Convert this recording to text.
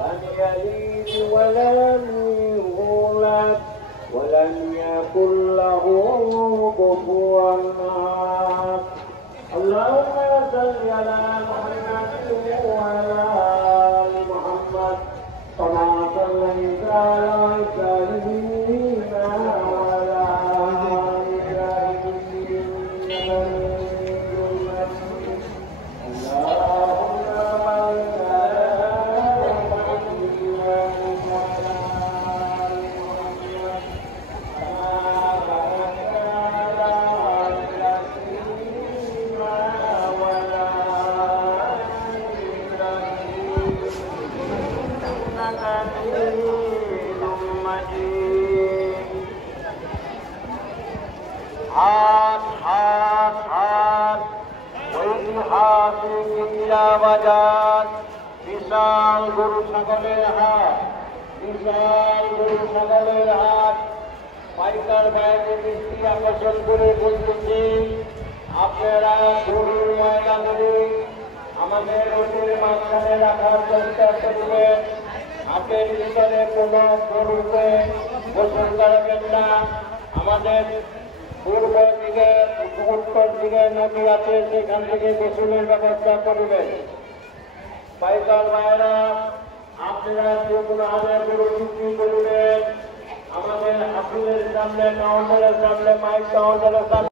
لم يلد ولم يولد ولم يكن له كفوا أحد اللهم صل على محمد وعلى آل محمد كما صليت على إبراهيم وعلى آل إبراهيم اللهم بارك على محمد وعلى آل محمد كما باركت على إبراهيم وعلى آل إبراهيم إنك حميد مجيد হাত হাত হাত ঐতিহাসিক ইন্দিরা বাজার বিশাল গরু ছাগলের হাট বিশাল গরু ছাগলের হাট পাইকার বাইরে দৃষ্টি আকর্ষণ করে বলতেছি আপনারা গরুর ময়লাগুলি আমাদের রোডের মাঝখানে রাখার চেষ্টা করবেন হাটের ভিতরে কোনো গরুকে গোসল করাবেন না আমাদের পূর্ব দিকে উত্তর দিকে নদী আছে সেখান থেকে গোসলের ব্যবস্থা করবেন পাইকার ভাইরা আপনারা যে কোনো হাজার গরু বিক্রি করবেন আমাদের হাসিলের সামনে কাউন্টারের সামনে মাইক কাউন্টারের সামনে